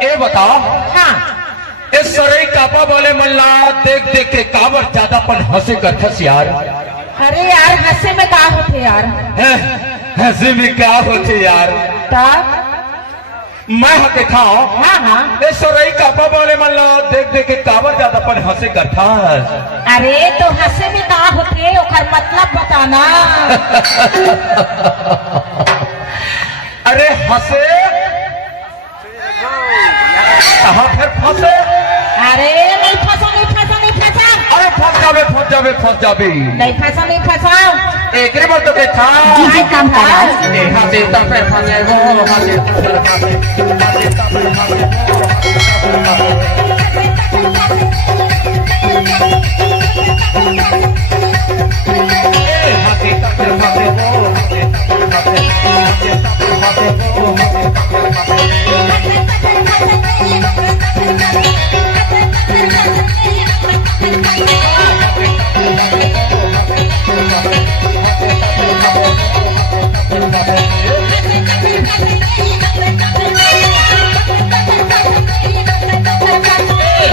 ए बताओ, हाँ इस सरई कापा वाले मल्ला देख देख के कावर ज्यादापन हंसे करथस यार। अरे यार हंसे में का होते यार। हंसे में क्या होते यार। तब मैं दिखाओ, हाँ हाँ इस सरई कापा वाले मल्ला देख देख के कावर ज्यादापन हंसे करथस। अरे तो हंसे में का होते ओकर मतलब बताना। अरे हंसे कहाँ फिर फंसे। अरे नहीं फंसा नहीं फंसा नहीं फंसा। अरे फंस जावे फंस जावे फंस जावे। नहीं फंसा नहीं फंसा। एक बार तो देखा डीजे काम का राज। हंसे तब फिर फंसे वो हंसे तब फिर फंसे हंसे तब फिर फंसे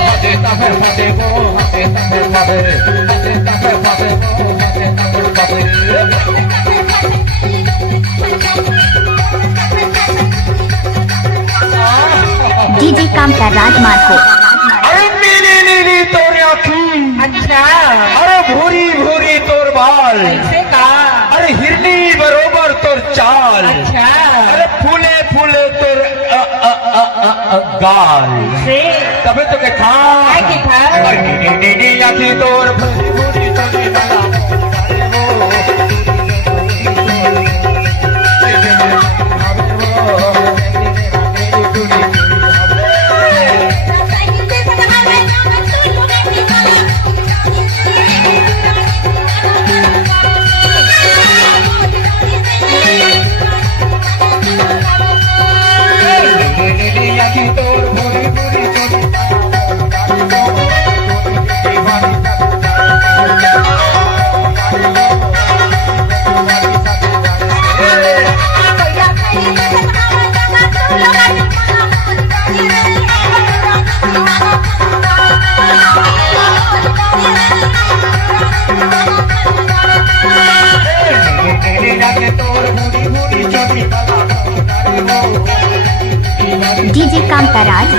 हंसे तब फिर फंसे वो हंसे तब फिर फंसे हंसे तब फिर फंसे वो हंसे तब फिर डीजे काम का राज मार्को। अरे नीली नीली तोर आँखी। अच्छा अरे भूरी भूरी तोर बाल। ऐसे का। अरे हिरनी बरोबर तोर चाल। अच्छा अरे फूले फूले तोर गाल। से तबे तो के था काय के था? अरे नीली नीली आँखी तोर भूरी भूरी तोरी बाला। डीजे काम का राज।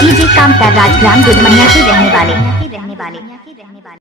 डीजे काम का राज ग्राम गुदमनिया के रहने वाले।